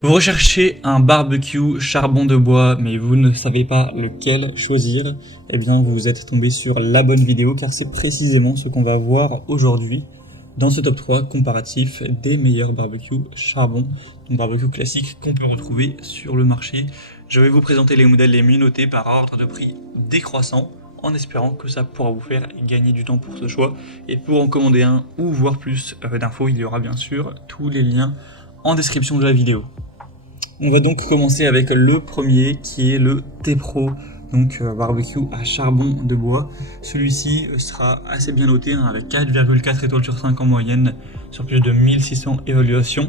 Vous recherchez un barbecue charbon de bois, mais vous ne savez pas lequel choisir, eh bien vous êtes tombé sur la bonne vidéo car c'est précisément ce qu'on va voir aujourd'hui dans ce top 3 comparatif des meilleurs barbecues charbon, donc barbecue classique qu'on peut retrouver sur le marché. Je vais vous présenter les modèles les mieux notés par ordre de prix décroissant, en espérant que ça pourra vous faire gagner du temps pour ce choix. Et pour en commander un ou voir plus d'infos, il y aura bien sûr tous les liens en description de la vidéo. On va donc commencer avec le premier qui est le T-Pro, donc barbecue à charbon de bois. Celui-ci sera assez bien noté avec 4,4 étoiles sur 5 en moyenne sur plus de 1600 évaluations.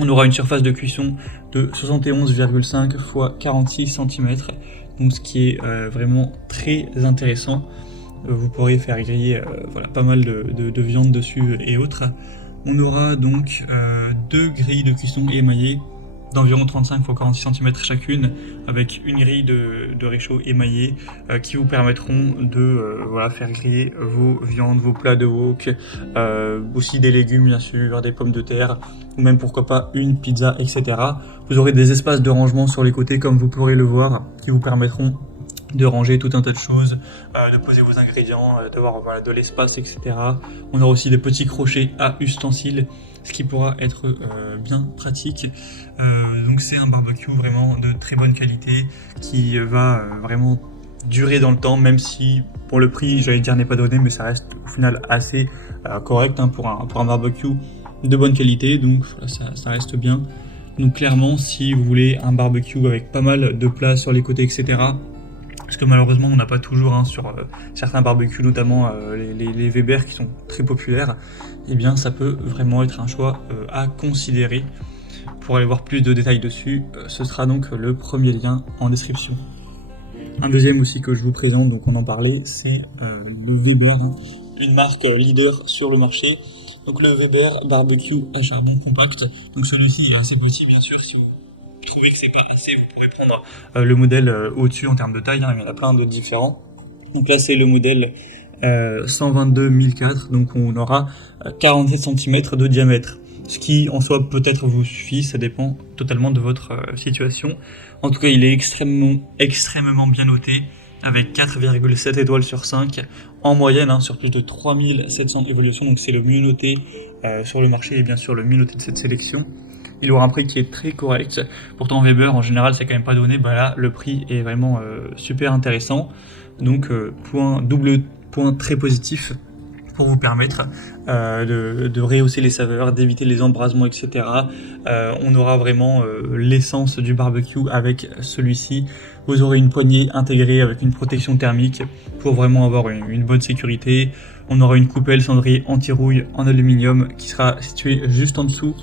On aura une surface de cuisson de 71,5 x 46 cm, donc ce qui est vraiment très intéressant. Vous pourrez faire griller pas mal de viande dessus et autres. On aura donc deux grilles de cuisson émaillées d'environ 35 x 46 cm chacune, avec une grille de réchaud émaillée qui vous permettront de faire griller vos viandes, vos plats de wok, aussi des légumes bien sûr, des pommes de terre, ou même pourquoi pas une pizza, etc. Vous aurez des espaces de rangement sur les côtés comme vous pourrez le voir, qui vous permettront de ranger tout un tas de choses, de poser vos ingrédients, d'avoir de l'espace, etc. On aura aussi des petits crochets à ustensiles, ce qui pourra être bien pratique. Donc c'est un barbecue vraiment de très bonne qualité qui va vraiment durer dans le temps, même si pour le prix, j'allais dire n'est pas donné, mais ça reste au final assez correct pour un barbecue de bonne qualité, donc ça reste bien. Donc clairement, si vous voulez un barbecue avec pas mal de plats sur les côtés, etc., parce que malheureusement on n'a pas toujours sur certains barbecues, notamment les Weber qui sont très populaires, et bien ça peut vraiment être un choix à considérer. Pour aller voir plus de détails dessus, ce sera donc le premier lien en description. Un deuxième aussi que je vous présente, donc on en parlait, c'est le Weber, une marque leader sur le marché. Donc le Weber barbecue à charbon compact, donc celui-ci est assez petit bien sûr. Si vous trouvez que c'est pas assez, vous pourrez prendre le modèle au-dessus en termes de taille, il y en a plein de différents. Donc là c'est le modèle 122 1004, donc on aura 47 cm de diamètre, ce qui en soi peut-être vous suffit, ça dépend totalement de votre situation. En tout cas il est extrêmement bien noté, avec 4,7 étoiles sur 5 en moyenne, sur plus de 3700 évaluations, donc c'est le mieux noté sur le marché et bien sûr le mieux noté de cette sélection. Il aura un prix qui est très correct. Pourtant Weber en général c'est quand même pas donné, là le prix est vraiment super intéressant. Donc double point très positif pour vous permettre de rehausser les saveurs, d'éviter les embrasements, etc. On aura vraiment l'essence du barbecue avec celui-ci. Vous aurez une poignée intégrée avec une protection thermique pour vraiment avoir une bonne sécurité. On aura une coupelle cendrier anti-rouille en aluminium qui sera située juste en dessous,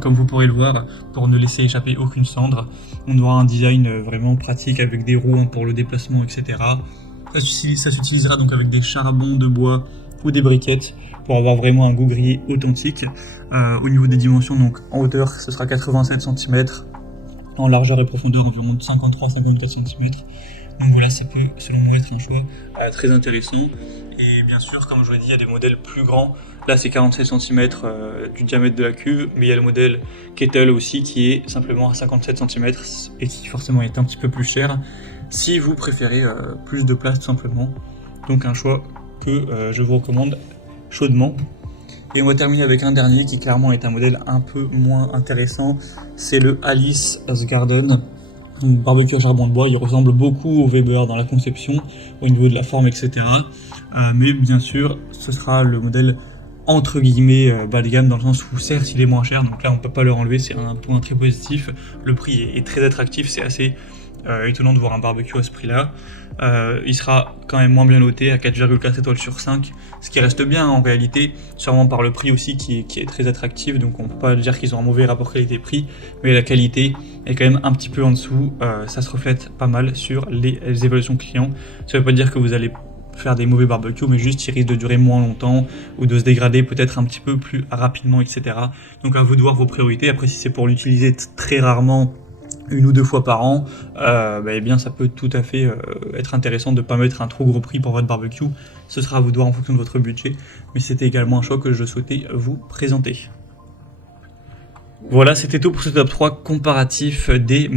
comme vous pourrez le voir, pour ne laisser échapper aucune cendre. On aura un design vraiment pratique avec des roues pour le déplacement, etc. Ça s'utilisera donc avec des charbons de bois ou des briquettes pour avoir vraiment un goût grillé authentique. Au niveau des dimensions, donc en hauteur ce sera 87 cm, en largeur et profondeur environ 53-54 cm. Donc voilà, ça peut selon moi être un choix très intéressant. Et bien sûr, comme je vous l'ai dit, il y a des modèles plus grands. Là c'est 47 cm du diamètre de la cuve, mais il y a le modèle Kettle aussi qui est simplement à 57 cm et qui forcément est un petit peu plus cher si vous préférez plus de place tout simplement. Donc un choix que je vous recommande chaudement. Et on va terminer avec un dernier qui clairement est un modèle un peu moins intéressant, c'est le Alice's Garden, un barbecue à charbon de bois. Il ressemble beaucoup au Weber dans la conception, au niveau de la forme, etc. Mais bien sûr, ce sera le modèle entre guillemets bas de gamme, dans le sens où certes il est moins cher, donc là on peut pas le enlever, c'est un point très positif. Le prix est très attractif, c'est assez étonnant de voir un barbecue à ce prix là. Il sera quand même moins bien noté à 4,4 étoiles sur 5, ce qui reste bien en réalité, sûrement par le prix aussi qui est très attractif, donc on peut pas dire qu'ils ont un mauvais rapport qualité-prix, mais la qualité est quand même un petit peu en dessous. Ça se reflète pas mal sur les évaluations clients. Ça veut pas dire que vous allez faire des mauvais barbecues, mais juste ils risquent de durer moins longtemps ou de se dégrader peut-être un petit peu plus rapidement, etc. Donc à vous de voir vos priorités. Après, si c'est pour l'utiliser très rarement, une ou deux fois par an, eh bien ça peut tout à fait être intéressant de ne pas mettre un trop gros prix pour votre barbecue. Ce sera à vous de voir en fonction de votre budget, mais c'était également un choix que je souhaitais vous présenter. Voilà, c'était tout pour ce top 3 comparatif des